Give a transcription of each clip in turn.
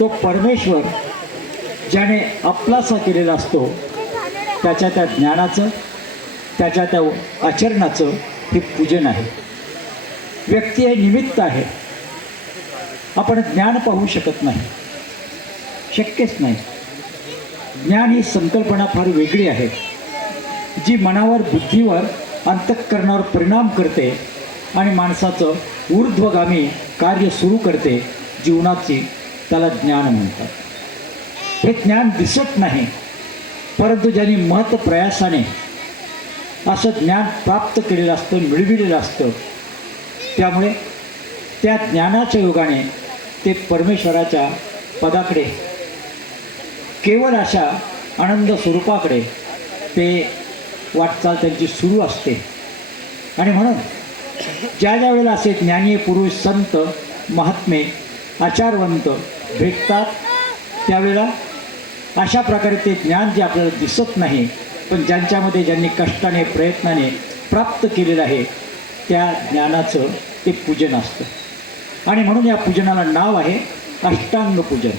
तो परमेश्वर ज्याने आपलासा केलेला असतो त्याच्या त्या ज्ञानाचं, त्याच्या त्या आचरणाचं हे पूजन आहे. व्यक्ती हे निमित्त आहे. आपण ज्ञान पाहू शकत नाही, शक्यच नाही. ज्ञान ही संकल्पना फार वेगळी आहे, जी मनावर, बुद्धीवर, अंतःकरणावर परिणाम करते आणि माणसाचं ऊर्ध्वगामी कार्य सुरू करते जीवनाची. त्याला ज्ञान म्हणतात. हे ज्ञान दिसत नाही, परंतु ज्यांनी महत् प्रयासाने असं ज्ञान प्राप्त केलेलं असतं, मिळविलेलं असतं, त्यामुळे त्या ज्ञानाच्या योगाने ते परमेश्वराच्या पदाकडे, केवळ अशा आनंद स्वरूपाकडे ते वाटचाल त्यांची सुरू असते. आणि म्हणून ज्या ज्या वेळेला असे ज्ञानी पुरुष, संत, महात्मे, आचारवंत भेटतात, त्यावेळेला अशा प्रकारे ते ज्ञान जे आपल्याला दिसत नाही, पण ज्यांच्यामध्ये ज्यांनी कष्टाने, प्रयत्नाने प्राप्त केलेलं आहे, त्या ज्ञानाचं ते पूजन असतं. आणि म्हणून या पूजनाला नाव आहे अष्टांग पूजन.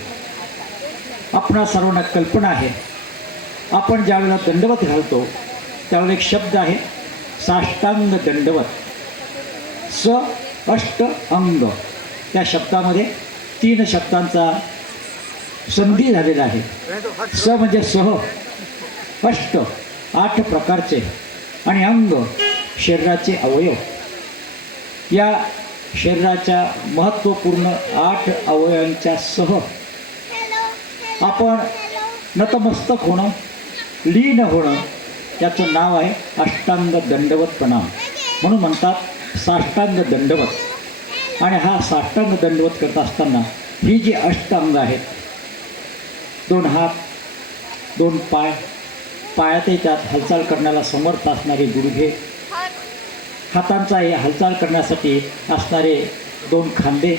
आपणा सर्वांना कल्पना आहे, आपण ज्यावेळेला दंडवत घालतो त्यावेळेला एक शब्द आहे साष्टांग दंडवत. स अष्ट अंग, त्या शब्दामध्ये 3 शब्दांचा संधी झालेला आहे. स म्हणजे सह, अष्ट 8 प्रकारचे, आणि अंग शरीराचे अवयव. या शरीराच्या महत्त्वपूर्ण 8 अवयवांच्या सह आपण नतमस्तक होणं, लीन होणं, याचं नाव आहे अष्टांग दंडवत प्रणाम. म्हणून म्हणतात साष्टांग दंडवत. आणि हा साष्टांग दंडवत करत असताना ही जी अष्टांग आहेत, 2 हात, 2 पाय, पायातही त्यात हालचाल करण्याला समर्थ असणारे गुडघे, हातांचा हे हालचाल करण्यासाठी असणारे 2 खांदे,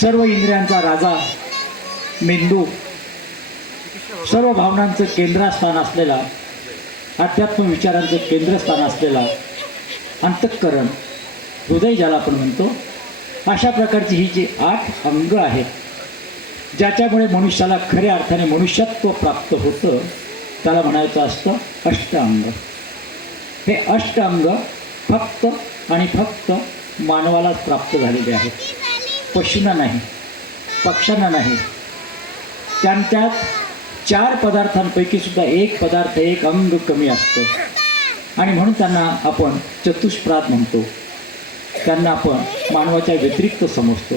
सर्व इंद्रियांचा राजा मेंदू, सर्व भावनांचं केंद्रस्थान असलेला, अध्यात्म विचारांचं केंद्रस्थान असलेला अंतःकरण, हृदय ज्याला आपण म्हणतो, अशा प्रकारची ही जी 8 अंग आहेत, ज्याच्यामुळे मनुष्याला खऱ्या अर्थाने मनुष्यत्व प्राप्त होतं, त्याला म्हणायचं असतं अष्टांग. हे अष्टांग फक्त आणि फक्त मानवालाच प्राप्त झालेले आहेत, पशूंना नाही, पक्ष्यांना नाही. त्यांच्यात 4 पदार्थांपैकी सुद्धा एक पदार्थ, एक अंग कमी असतं, आणि म्हणून त्यांना आपण चतुष्पाद म्हणतो. त्यांना आपण मानवाच्या व्यतिरिक्त समजतो.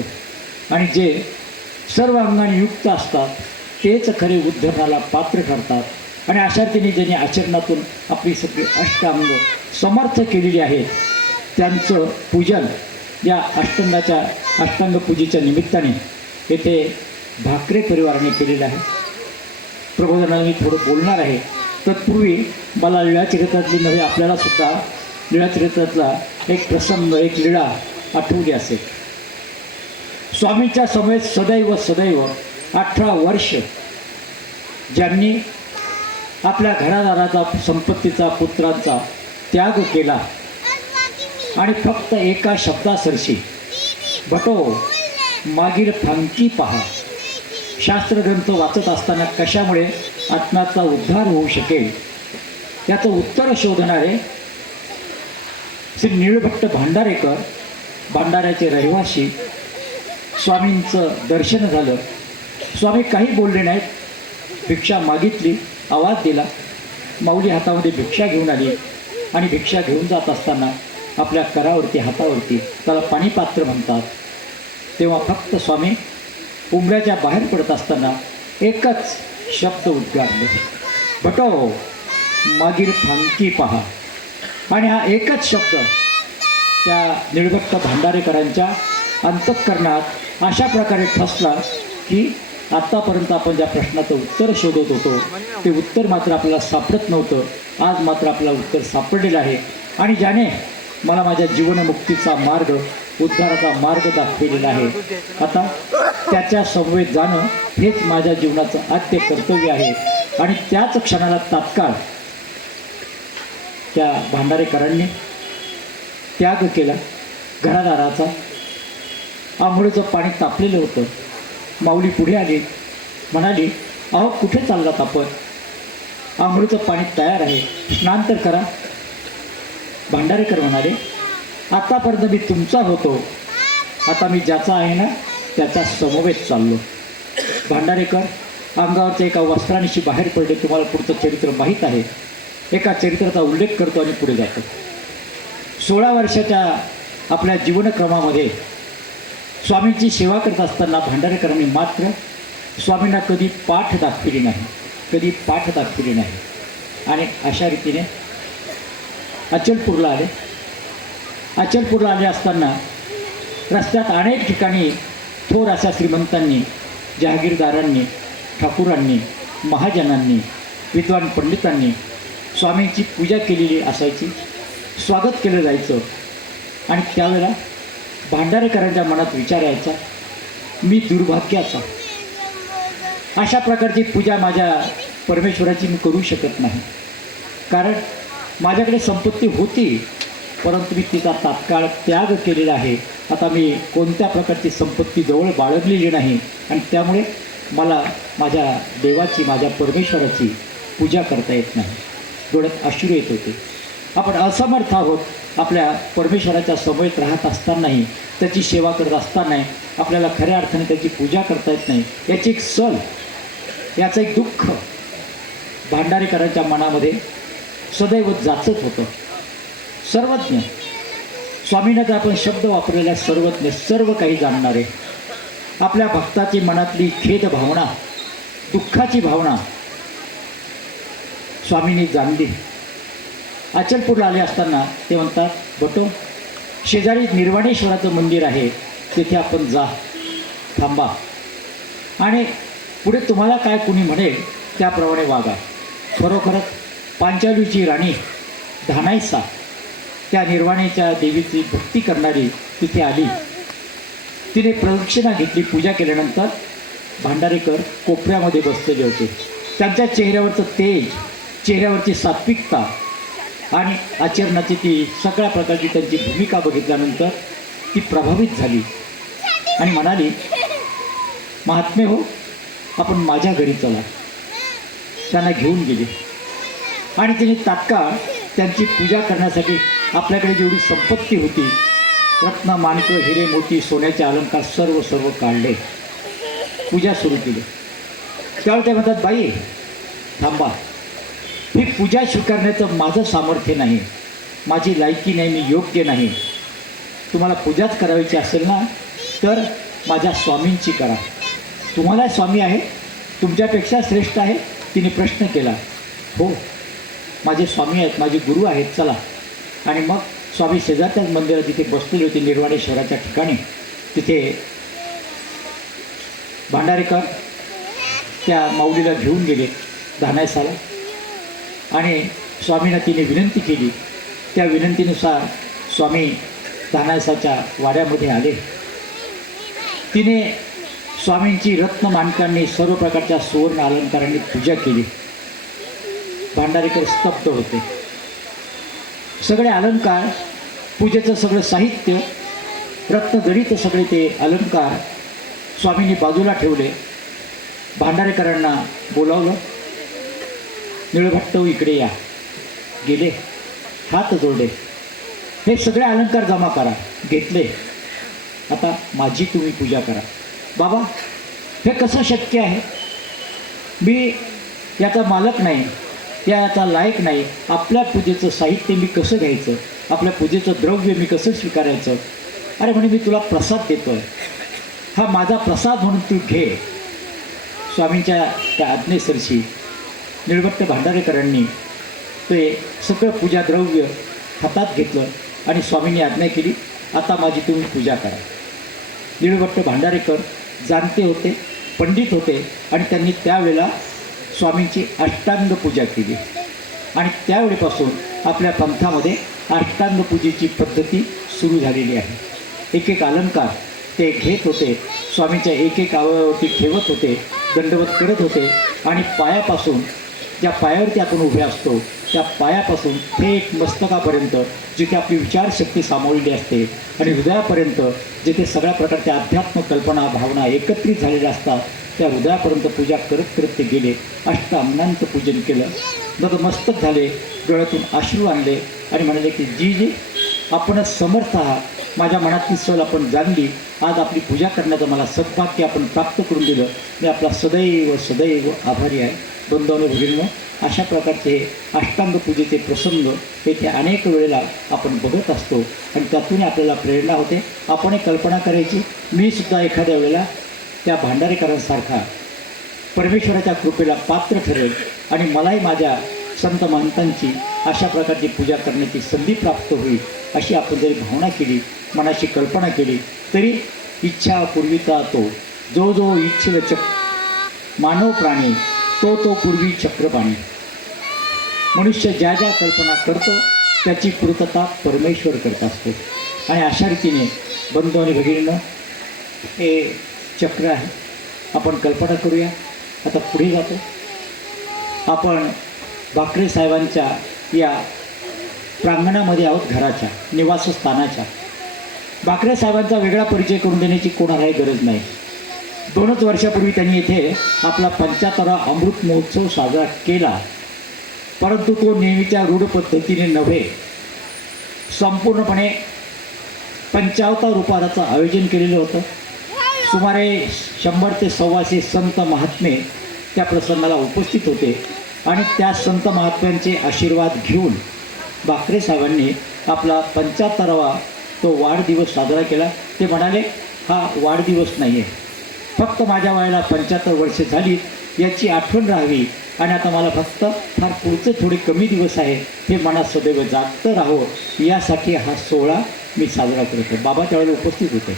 आणि जे सर्व अंगाने युक्त असतात तेच खरे उद्धरणाला पात्र ठरतात. आणि अशा रीतीने ज्यांनी आचरणातून आपली सगळी अष्टांग समर्थ केलेली आहेत, त्यांचं पूजन या अष्टांग पूजेच्या निमित्ताने येथे भाकरे परिवाराने केलेलं आहे. प्रबोधनाला मी थोडं बोलणार आहे. तत्पूर्वी मला लीळाचरित्रातली नव्हे, आपल्याला सुद्धा लीळाचरित्रातला एक प्रसंग, एक लीळा आठवली असेल. स्वामींच्या समेत सदैव 18 वर्ष ज्यांनी आपल्या घरादाराचा, संपत्तीचा, पुत्रांचा त्याग केला आणि फक्त एका शब्दासरशी भटो मागील फांकी पहा, शास्त्रग्रंथ वाचत असताना कशामुळे आत्म्याचा उद्धार होऊ शकेल याचं उत्तर शोधणारे श्री निळभट्ट भांडारेकर, भांडाऱ्याचे रहिवासी, स्वामींचं दर्शन झालं. स्वामी काही बोलले नाहीत, भिक्षा मागितली, आवाज दिला, माऊली हातामध्ये भिक्षा घेऊन आली आणि भिक्षा घेऊन जात असताना आपल्या करावरती, हातावरती, त्याला पाणीपात्र म्हणतात, तेव्हा फक्त स्वामी उंबऱ्याच्या बाहेर पडत असताना एकच शब्द उद्गारले, भटो मागील फांकी पहा. आणि हा एकच शब्द त्या निळभट्ट भांडारेकरांच्या अंतःकरणात अशा प्रकारे ठसला की आत्तापर्यंत आपण ज्या प्रश्नाचं उत्तर शोधत होतो ते उत्तर मात्र आपल्याला सापडत नव्हतं. आज मात्र आपल्याला उत्तर सापडलेलं आहे. आणि ज्याने मला माझ्या जीवनमुक्तीचा मार्ग, उद्धाराचा मार्ग दाखवलेला आहे, आता त्याच्या समवेत जाणं हेच माझ्या जीवनाचं आद्य कर्तव्य आहे. आणि त्याच क्षणाला तात्काळ त्या भांडारेकरांनी त्याग केला. घरादाराचा, आंघोळीचं पाणी तापलेलं होतं, माऊली पुढे आली, म्हणाली, अहो कुठे चाललात आपण? आंघोळीचं पाणी तयार आहे, स्नान तर करा. भांडारेकर म्हणाले, आतापर्यंत मी तुमचा होतो, आता मी ज्याचा आहे ना त्याच्या समवेत चाललो. भांडारेकर अंगावरच्या एका वस्त्रानिशी बाहेर पडले. तुम्हाला पुढचं चरित्र माहीत आहे. एका चरित्राचा उल्लेख करतो आणि पुढे जातो. 16 वर्षाच्या आपल्या जीवनक्रमामध्ये स्वामींची सेवा करत असताना भांडारेकरांनी मात्र स्वामींना कधी पाठ दाखविली नाही, कधी पाठ दाखविली नाही. आणि अशा रीतीने अचलपूरला आले. अचलपूरला आले असताना रस्त्यात अनेक ठिकाणी थोर अशा श्रीमंतांनी, जहागीरदारांनी, ठाकूरांनी, महाजनांनी, विद्वान पंडितांनी स्वामींची पूजा केलेली असायची, स्वागत केलं जायचं. आणि त्यावेळेला भांडारेकरांच्या मनात विचार यायचा, मी दुर्भाग्याचा, अशा प्रकारची पूजा माझ्या परमेश्वराची मी करू शकत नाही. कारण माझ्याकडे संपत्ती होती, परंतु मी तिचा तात्काळ त्याग केलेला आहे. आता मी कोणत्या प्रकारची संपत्ती जवळ बाळगलेली नाही आणि त्यामुळे मला माझ्या देवाची, माझ्या परमेश्वराची पूजा करता येत नाही. डोळ्यात अश्रू येत होते. आपण असमर्थ आहोत. आपल्या परमेश्वराच्या समवेत राहत असतानाही, त्याची सेवा करत असतानाही आपल्याला खऱ्या अर्थाने त्याची पूजा करता येत नाही. याची एक सल, याचं एक दुःख भांडारेकरांच्या मनामध्ये सदैव जाचत होतं. सर्वज्ञ, स्वामींना तर आपण शब्द वापरलेला सर्वज्ञ, सर्व काही जाणणारे, आपल्या भक्ताची मनातली खेद भावना, दुःखाची भावना स्वामींनी जाणली. अचलपूरला आले असताना ते म्हणतात, बटो, शेजारी निर्वाणेश्वराचं मंदिर आहे, तिथे आपण जा, थांबा आणि पुढे तुम्हाला काय कुणी म्हणेल त्याप्रमाणे वागा. खरोखरच पांचालीची राणी धानाईसा, त्या निर्वाणेच्या देवीची भक्ती करणारी तिथे आली. तिने प्रदक्षिणा घेतली. पूजा केल्यानंतर भांडारेकर कोपऱ्यामध्ये बसलेले होते. त्यांच्या चेहऱ्यावरचं तेज, चेहऱ्यावरची सात्विकता आणि आचरणाची ती सगळ्या प्रकारची त्यांची भूमिका बघितल्यानंतर ती प्रभावित झाली आणि म्हणाली, महात्मे हो, आपण माझ्या घरी चला. त्यांना घेऊन गेले आणि तिने तात्काळ त्यांची पूजा करण्यासाठी आपल्याकडे जेवढी संपत्ती होती, रत्न, माणकं, हिरे, मोती, सोन्याचे अलंकार सर्व काढले, पूजा सुरू केली. त्यावेळी ते म्हणतात, बाई थांबा, ही पूजा स्वीकारण्याचं माझं सामर्थ्य नाही, माझी लायकी नाही, मी योग्य नाही. तुम्हाला पूजाच करायची असेल ना तर माझ्या स्वामींची करा. तुम्हाला स्वामी आहे, तुमच्यापेक्षा श्रेष्ठ आहे? तिने प्रश्न केला. हो, माझे स्वामी आहेत, माझे गुरु आहेत, चला. आणि मग स्वामी शेजारच्याच मंदिरात जिथे बसलेले होते निर्वाणेश्वराच्या ठिकाणी, तिथे भांडारेकर त्या माऊलीला घेऊन गेले धानायसाला आणि स्वामींना तिने विनंती केली. त्या विनंतीनुसार स्वामी धानायसाच्या वाड्यामध्ये आले. तिने स्वामींची रत्न माणकांनी, सर्व प्रकारच्या सुवर्ण अलंकारांनी पूजा केली. भांडारेकर स्तब्ध होते. सगळे अलंकार, पूजेचं सगळं साहित्य, रत्नजडित सगळे ते अलंकार स्वामींनी बाजूला ठेवले. भांडारेकरांना बोलावलं. निळभट्ट इकडे या. गेले, हात जोडले. हे सगळे अलंकार जमा करा. घेतले. आता माझी तुम्ही पूजा करा. बाबा, हे कसं शक्य आहे? मी याचा मालक नाही, याचा लायक नाही. आपल्या पूजेचं साहित्य मी कसं घ्यायचं? आपल्या पूजेचं द्रव्य मी कसं स्वीकारायचं? अरे म्हणे, मी तुला प्रसाद देतो, हा माझा प्रसाद म्हणून तू घे. स्वामींच्या त्या आज्ञेसरशी निळभट्ट भांडारेकरांनी ते सगळं पूजा द्रव्य हातात घेतलं आणि स्वामींनी आज्ञा केली, आता माझी तुम्ही पूजा करा. निळभट्ट भांडारेकर जाणते होते, पंडित होते आणि त्यांनी त्यावेळेला स्वामींची अष्टांग पूजा केली आणि त्यावेळेपासून आपल्या पंथामध्ये अष्टांग पूजेची पद्धती सुरू झालेली आहे. एक एक अलंकार ते घेत होते, स्वामींच्या एक एक अवयवावरती ठेवत होते, दंडवत करत होते आणि पायापासून, ज्या पायावरती आपण उभे असतो त्या पायापासून थेट मस्तकापर्यंत जिथे आपली विचारशक्ती सामावलेली असते आणि हृदयापर्यंत जिथे सगळ्या प्रकारच्या अध्यात्म कल्पना भावना एकत्रित झालेल्या असतात, त्या हृदयापर्यंत पूजा करत करत ते गेले. अष्टांगांचं पूजन केलं, नतमस्तक झाले, डोळ्यातून अश्रू आणले आणि म्हणाले की जी आपणच समर्थ आहात, माझ्या मनातली सल आपण जाणली, आज आपली पूजा करण्याचं मला सद्भाग्य आपण प्राप्त करून दिलं, मी आपला सदैव सदैव आभारी आहे. बंधूंनो भगिनींनो, अशा प्रकारचे अष्टांग पूजेचे प्रसंग येथे अनेक वेळेला आपण बघत असतो आणि त्यातून आपल्याला प्रेरणा होते. आपण एक कल्पना करायची, मी सुद्धा एखाद्या वेळेला त्या भांडारेकरांसारखा परमेश्वराच्या कृपेला पात्र ठरेल आणि मलाही माझ्या संत महंतांची अशा प्रकारची पूजा करण्याची संधी प्राप्त होईल, अशी आपण जरी भावना केली, मनाची कल्पना केली, तरी इच्छा पूर्वीचा तो जो जो इच्छेल मानव प्राणी तो तो पूर्वी चक्रपाणी. मनुष्य ज्या ज्या कल्पना करतो त्याची पूर्तता परमेश्वर करत असतो. आणि अशा रीतीने बंधू आणि भगिनींनो, हे चक्र आहे. आपण कल्पना करूया. आता पुढे जातो. आपण भाकरे साहेबांच्या या प्रांगणामध्ये आहोत, घराच्या निवासस्थानाच्या. भाकरे साहेबांचा वेगळा परिचय करून देण्याची कोणालाही गरज नाही. 2च वर्षापूर्वी त्यांनी येथे आपला 75वा अमृत महोत्सव साजरा केला, परंतु तो नेहमीच्या रूढ पद्धतीने नव्हे, संपूर्णपणे 55 रूपाचं आयोजन केलेलं होतं. सुमारे 100 ते 125 संत महात्मे त्या प्रसंगाला उपस्थित होते आणि त्या संत महात्म्यांचे आशीर्वाद घेऊन भाकरे साहेबांनी आपला 75वा तो वाढदिवस साजरा केला. ते म्हणाले, हा वाढदिवस नाही आहे, फक्त माझ्या वयाला 75 वर्षे झाली याची आठवण राहावी आणि आता मला फक्त फार पुढचे थोडे कमी दिवस आहे हे मनात सदैव जागतं राहावं यासाठी हा सोहळा मी साजरा करतो. बाबा त्यावेळेला उपस्थित होते,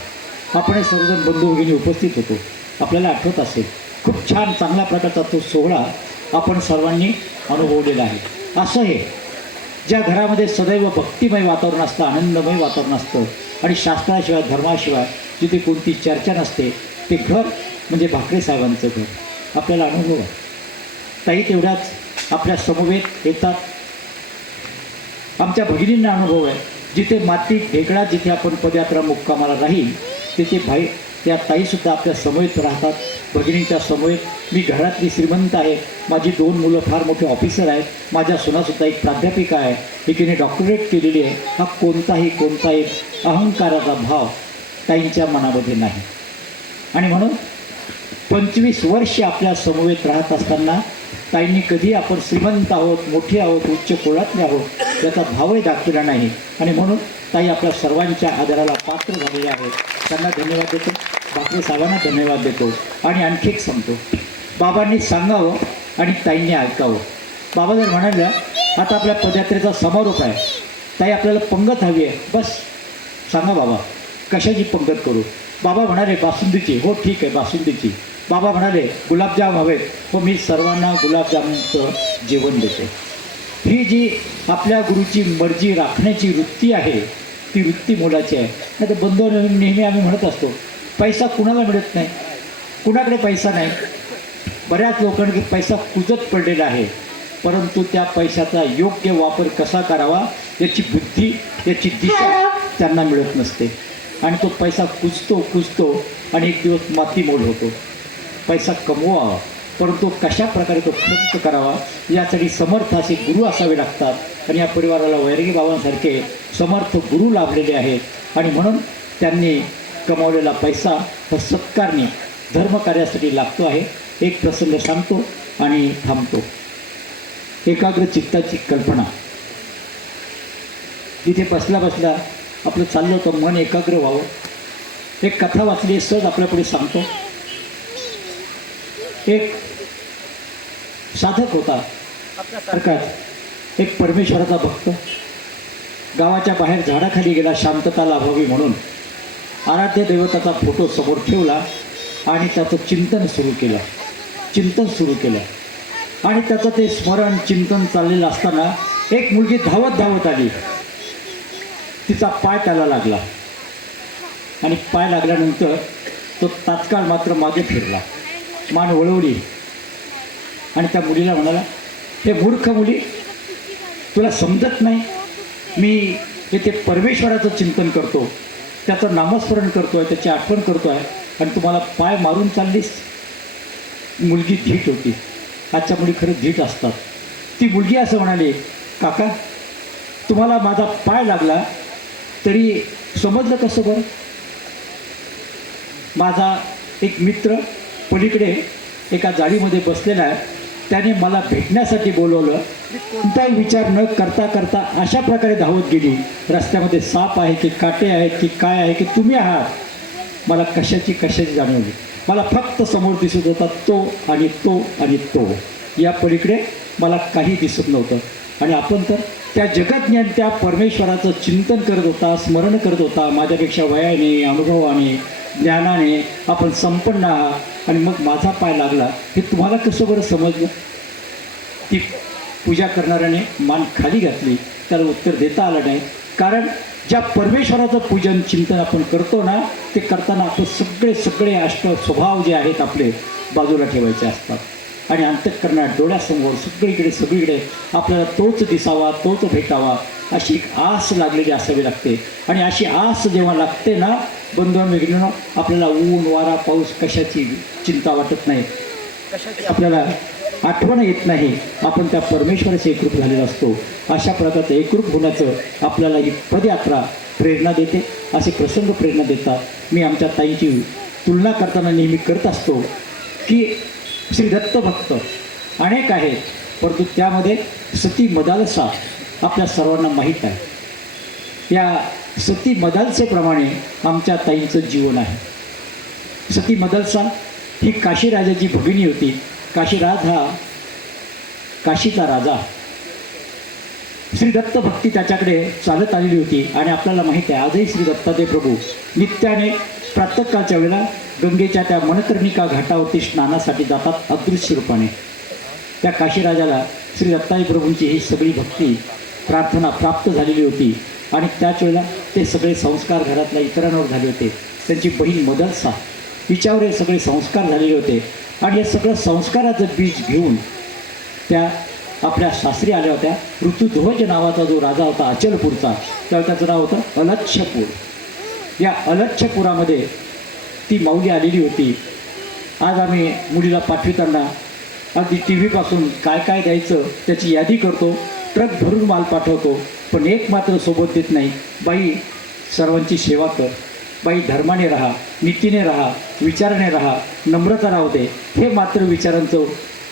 आपण सर्वजण बंधू भगिनी उपस्थित होतो. आपल्याला आठवत असेल, खूप छान चांगल्या प्रकारचा तो सोहळा आपण सर्वांनी अनुभवलेला आहे. असं हे ज्या घरामध्ये सदैव भक्तिमय वातावरण असतं, आनंदमय वातावरण असतं आणि शास्त्राशिवाय धर्माशिवाय जिथे कोणती चर्चा नसते, ते घर म्हणजे भाकरे साहेबांचं घर. आपल्याला अनुभव आहे. ताई तेवढ्याच आपल्या समवेत येतात. आमच्या भगिनींना अनुभव आहे, जिथे माती ढेकळा जिथे आपण पदयात्रा मुक्कामाला राहील तिथे त्या ताईसुद्धा आपल्या समवेत राहतात. भगिनींच्या समवेत मी घरातली श्रीमंत आहे, माझी 2 मुलं फार मोठे ऑफिसर आहेत, माझ्या सुनासुद्धा एक प्राध्यापिका आहे, एकीने डॉक्टरेट केलेली आहे. हा कोणताही अहंकाराचा भाव ताईंच्या मनामध्ये नाही. आणि म्हणून 25 वर्ष आपल्या समवेत राहत असताना ताईंनी कधी आपण श्रीमंत आहोत, मोठे आहोत, उच्च कुळातले आहोत याचा भावही दाखवला नाही. आणि म्हणून ताई आपल्या सर्वांच्या आदराला पात्र झालेल्या आहेत. त्यांना धन्यवाद देतो, भाकरे साहेबांना धन्यवाद देतो. आणि आणखी एक सांगतो, बाबांनी सांगावं आणि ताईंनी ऐकावं. बाबा जर म्हणाल्या, आता आपल्या पदयात्रेचा समारोप आहे, ताई आपल्याला पंगत हवी आहे, बस सांगा बाबा कशाची पंगत करू. बाबा म्हणाले बासुंदीची, हो ठीक आहे बासुंदीची. बाबा म्हणाले गुलाबजाम हवेत, हो मी सर्वांना गुलाबजामचं जेवण देते. ही जी आपल्या गुरुची मर्जी राखण्याची वृत्ती आहे ती वृत्ती मोलाची आहे. नाही तर बंधू नेहमी आम्ही म्हणत असतो, पैसा कुणाला मिळत नाही, कुणाकडे पैसा नाही. बऱ्याच लोकांकडे पैसा कुजत पडलेला आहे, परंतु त्या पैशाचा योग्य वापर कसा करावा याची बुद्धी, याची दिशा त्यांना मिळत नसते. आणि तो पैसा कुजतो आणि एक दिवस मातीमोल होतो. पैसा कमवावा, परंतु कशा प्रकारे तो खर्च करावा यासाठी समर्थ असे गुरु असावे लागतात. आणि या परिवाराला वैरागी बाबांसारखे समर्थ गुरु लाभलेले आहेत. आणि म्हणून त्यांनी कमावलेला पैसा हा सत्कारणी धर्मकार्यासाठी लागतो आहे. एक प्रसंग सांगतो आणि थांबतो. एकाग्र चित्ताची कल्पना. तिथे बसल्या आपलं चाललं होतं, मन एकाग्र व्हावं. एक कथा वाचली, सहज आपल्यापुढे सांगतो. एक साधक होता, आपल्यासारखाच एक परमेश्वराचा भक्त. गावाच्या बाहेर झाडाखाली गेला शांतता लाभावी म्हणून. आराध्य दैवताचा फोटो समोर ठेवला आणि त्याचं चिंतन सुरू केलं. आणि त्याचं ते स्मरण चिंतन चाललेलं असताना एक मुलगी धावत आली. तिचा पाय त्याला लागला आणि पाय लागल्यानंतर तो तात्काळ मात्र मागे फिरला, मान वळवली आणि त्या मुलीला म्हणाला, हे मूर्ख मुली, तुला समजत नाही, मी येथे परमेश्वराचं चिंतन करतो, त्याचं नामस्मरण करतो आहे, त्याची आठवण करतो आहे, आणि तुम्हाला पाय मारून चाललीस. मुलगी धीट होती. आजच्या मुली खरंच धीट असतात. ती मुलगी असं म्हणाली, काका तुम्हाला माझा पाय लागला तरी समजलं कसं बरं? माझा एक मित्र पलीकडे एका जाळीमध्ये बसलेला आहे, त्याने मला भेटण्यासाठी बोलवलं. कोणताही विचार न करता करता अशा प्रकारे धावत गेली. रस्त्यामध्ये साप आहे की काटे आहेत की काय आहे की तुम्ही आहात, मला कशाची जाणवली. मला फक्त समोर दिसत होता तो आणि तो आणि तो, या पलीकडे मला काही दिसत नव्हतं. आणि आपण तर त्या जगज्ञान त्या परमेश्वराचं चिंतन करत होता, स्मरण करत होता. माझ्यापेक्षा वयाने, अनुभवाने, ज्ञानाने आपण संपन्न आहात, आणि मग माझा पाय लागला हे तुम्हाला कसं बरं समजलं? ती पूजा करणाऱ्याने मान खाली घातली. त्याला उत्तर देता आलं नाही. कारण ज्या परमेश्वराचं पूजन चिंतन आपण करतो ना, ते करताना आपण सगळे अष्ट स्वभाव जे आहेत आपले बाजूला ठेवायचे असतात. आणि अंतःकरणात डोळ्यासमोर सगळीकडे आपल्याला तोच दिसावा, तोच भेटावा, अशी एक आस लागलेली असावी लागते. आणि अशी आस जेव्हा लागते ना बंधूंनो, आपल्याला ऊन वारा पाऊस कशाची चिंता वाटत नाही, आपल्याला आठवण येत नाही. आपण त्या परमेश्वराचे एकरूप झालेला असतो. अशा प्रकारचं एकरूप होण्याचं आपल्याला ही पदयात्रा प्रेरणा देते. असे प्रसंग प्रेरणा देतात. मी आमच्या ताईंची तुलना करताना नेहमी करत असतो की श्री दत्तभक्त अनेक आहेत, परंतु त्यामध्ये सती मदालसा आपल्या सर्वांना माहीत आहे. या सती मदालसेप्रमाणे आमच्या ताईंचं जीवन आहे. सती मदालसा ही काशीराजाची भगिनी होती. काशीराज हा काशीचा राजा. श्री दत्त भक्ती त्याच्याकडे चालत आलेली होती. आणि आपल्याला माहीत आहे आजही श्री दत्तादेव प्रभू नित्याने प्रातःकाळच्या वेळेला गंगेच्या त्या मनकर्णिका घाटावरती स्नानासाठी जातात अदृश्य रूपाने. त्या काशीराजाला श्री दत्तादेव प्रभूंची ही सगळी भक्ती प्रार्थना प्राप्त झालेली होती. आणि त्याच वेळेला ते सगळे संस्कार घरातल्या इतरांवर झाले होते. त्यांची बहीण मदलसा हिच्यावर हे सगळे संस्कार झालेले होते. आणि हे सगळं संस्काराचं बीज घेऊन त्या आपल्या सासरी आल्या होत्या. ऋतुध्वज नावाचा जो राजा होता अचलपूरचा, त्यावेळी त्याचं नाव होतं अलच्छपूर. या अलच्छपुरामध्ये ती माऊली आलेली होती. आज आम्ही मुलीला पाठविताना अगदी टी व्हीपासून काय काय द्यायचं त्याची यादी करतो, ट्रक भरून माल पाठवतो, पण एक मात्र सोबत देत नाही, बाई सर्वांची सेवा कर, बाई धर्माने राहा, नीतीने राहा, विचाराने राहा, नम्रता राहू दे. हे मात्र विचारांचं,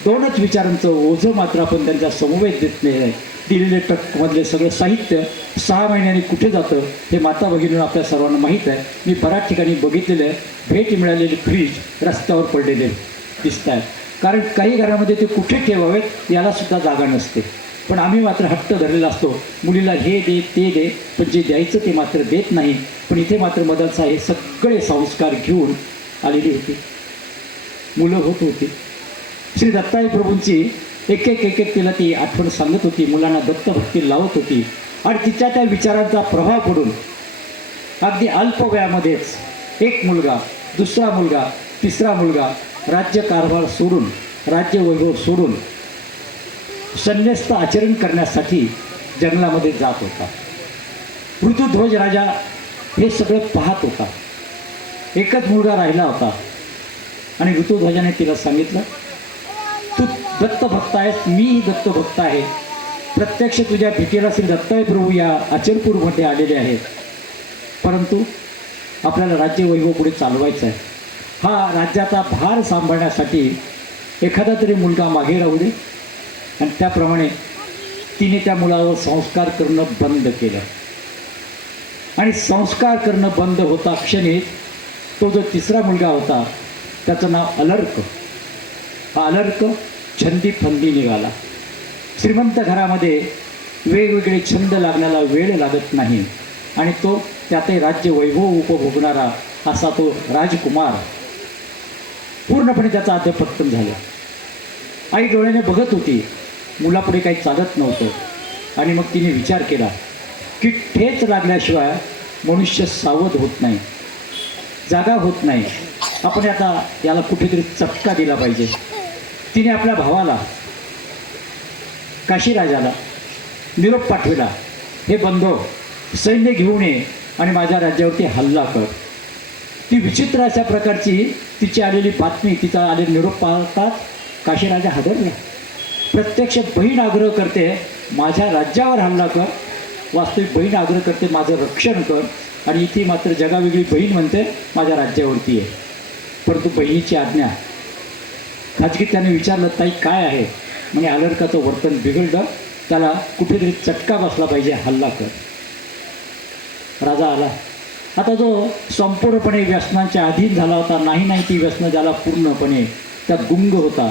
दोनच विचारांचं ओझं मात्र आपण त्यांच्या समवेत देत नाही. दिलेले ट्रकमधले सगळं साहित्य 6 महिन्यांनी कुठे जातं हे माता भगिनींना आपल्या सर्वांना माहीत आहे. मी बऱ्याच ठिकाणी बघितलेलं आहे. भेट मिळालेले फ्रीज रस्त्यावर पडलेले दिसत आहेत. कारण काही घरामध्ये ते कुठे ठेवावेत यालासुद्धा जागा नसते. पण आम्ही मात्र हट्ट धरलेला असतो, मुलीला हे दे ते दे, पण जे द्यायचं ते मात्र देत नाही. पण इथे मात्र मदलसा हे सगळे संस्कार घेऊन आलेली होती. मुलं होत होती. श्री दत्ताई प्रभूंची एक एक तिला ती आठवण सांगत होती, मुलांना दत्तभक्ती लावत होती. आणि तिच्या त्या विचारांचा प्रभाव पडून अगदी अल्प वयामध्येच एक मुलगा, दुसरा मुलगा, तिसरा मुलगा राज्यकारभार सोडून, राज्य वैभव सोडून संन्यस्त आचरण करण्यासाठी जंगलामध्ये जात होता. ऋतुध्वज राजा हे सगळं पाहत होता. एकच मुलगा राहिला होता. आणि ऋतुध्वजाने तिला सांगितलं, तू दत्तभक्त आहेस, मीही दत्तभक्त आहे. प्रत्यक्ष तुझ्या भेटीला श्री दत्तात्रय प्रभू या अचलपूरमध्ये आलेले आहेत. परंतु आपल्याला राज्य वैभव पुढे चालवायचं आहे. हा राज्याचा भार सांभाळण्यासाठी एखादा तरी मुलगा मागे राहू दे. आणि त्याप्रमाणे तिने त्या मुलावर संस्कार करणं बंद केलं. आणि संस्कार करणं बंद होता क्षणी तो जो तिसरा मुलगा होता त्याचं नाव अलर्क. हा अलर्क छंदी फंदी निघाला. श्रीमंत घरामध्ये वेगवेगळे छंद लागण्याला वेळ लागत नाही. आणि तो त्यातही राज्य वैभव उपभोगणारा असा तो राजकुमार पूर्णपणे त्याचा अध्यपतन झालं. आई डोळ्याने बघत होती, मुलापुढे काही चालत नव्हतं. आणि मग तिने विचार केला की ठेच लागल्याशिवाय मनुष्य सावध होत नाही, जागा होत नाही. आपण आता याला कुठेतरी चटका दिला पाहिजे. तिने आपल्या भावाला, काशीराजाला निरोप पाठविला, हे बंधो सैन्य घेऊन ये आणि माझ्या राज्यावरती हल्ला कर. ती विचित्र अशा प्रकारची तिची आलेली बातमी, तिचा आलेला निरोप पाहतात काशीराजा हादरला. प्रत्यक्ष बहीण आग्रह करते माझ्या राज्यावर हल्ला कर, वास्तविक बहीण आग्रह करते माझं रक्षण कर, आणि इथे मात्र जगावेगळी बहीण म्हणते माझ्या राज्यावरती आहे. परंतु बहिणीची आज्ञा. खाजगी त्याने विचारलं, ताई काय आहे? म्हणजे अलर्काचं वर्तन बिघडलं, त्याला कुठेतरी चटका बसला पाहिजे, हल्ला कर. राजा आला. आता जो संपूर्णपणे व्यसनांच्या अधीन झाला होता, नाही ती व्यसनं ज्याला पूर्णपणे त्यात गुंग होता,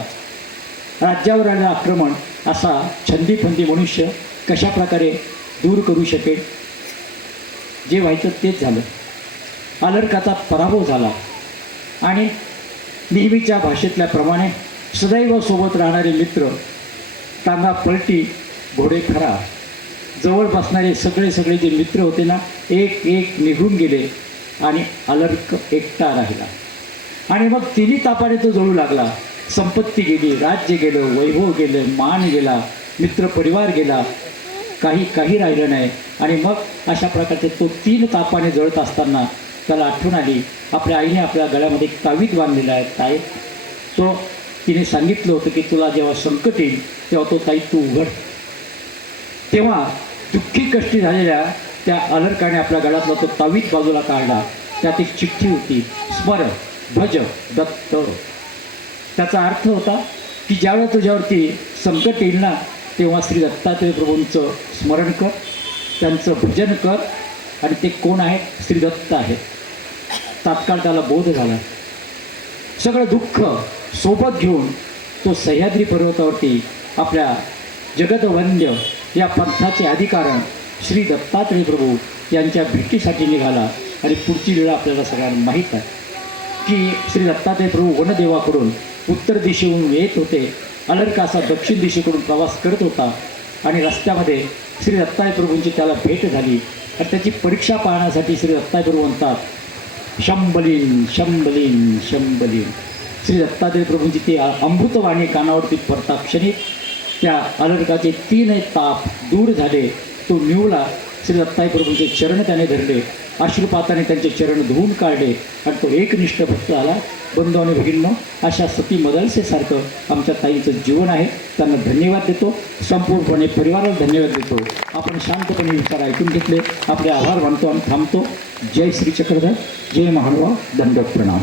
राज्यावर आलेलं आक्रमण असा छंदीफंदी मनुष्य कशा प्रकारे दूर करू शकेल? जे व्हायचं तेच झालं. अलर्काचा पराभव झाला आणि नेहमीच्या भाषेतल्याप्रमाणे सदैव सोबत राहणारे मित्र, टांगा पलटी घोडे खरा, जवळ बसणारे सगळे जे मित्र होते ना, एक एक निघून गेले आणि अलर्क एकटा राहिला. आणि मग तिन्ही तापाने तो जळू लागला. संपत्ती गेली, राज्य गेलं, वैभव गेलं, मान गेला, मित्रपरिवार गेला, काही राहिलं नाही. आणि मग अशा प्रकारचे तो 3 तापाने जळत असताना त्याला आठवण आली, आपल्या आईने आपल्या गळ्यामध्ये एक तावीज बांधलेला आहे. ताई, तो तिने सांगितलं होतं की तुला जेव्हा संकट येईल तेव्हा तो ताई तू उघड. तेव्हा दुःखी कष्टी झालेल्या त्या अलर्काने आपल्या गळ्यातला तो तावीज बाजूला काढला. त्यात एक चिठ्ठी होती, स्मर भज दत्त. त्याचा अर्थ होता की ज्यावेळेला तुझ्यावरती संकट येईल ना, तेव्हा श्री दत्तात्रय प्रभूंचं स्मरण कर, त्यांचं भजन कर. आणि ते कोण आहेत? श्री दत्त आहेत. तात्काळ त्याला बोध झाला. सगळं दुःख सोबत घेऊन तो सह्याद्री पर्वतावरती आपल्या जगदवंद्य या पंथाचे अधिकारण श्री दत्तात्रय प्रभू यांच्या भेटीसाठी निघाला. आणि पुढची वेळ आपल्याला सगळ्यांना माहीत आहे की श्री दत्तात्रय प्रभू वनदेवाकडून उत्तर दिशेहून येत होते. अलर्काचा दक्षिण दिशेकडून प्रवास करत होता आणि रस्त्यामध्ये श्री दत्तात्रय प्रभूंची त्याला भेट झाली. आणि त्याची परीक्षा पाहण्यासाठी श्री दत्तात्रय प्रभू म्हणतात, शंभलीन शंभलीन शंभलीन. श्री दत्तात्रय प्रभूंची ती अमृतवाणी कानावरती पडताक्षणी त्या अलर्काचे 3 ताप दूर झाले. तो निवला. श्री दत्तात्रय प्रभूंचे चरण त्याने धरले, अश्रुपाताने त्यांचे चरण धुवून काढले आणि तो एकनिष्ठ भक्त झाला. बंधू आणि भगिनींनो, अशा सती मदलसेसारखं आमच्या ताईंचं जीवन आहे. त्यांना धन्यवाद देतो, संपूर्णपणे परिवाराला धन्यवाद देतो. आपण शांतपणे विचार ऐकून घेतले, आपले आभार मानतो आणि थांबतो. जय श्री चक्रधर, जय महानुभाव, दंडवत प्रणाम.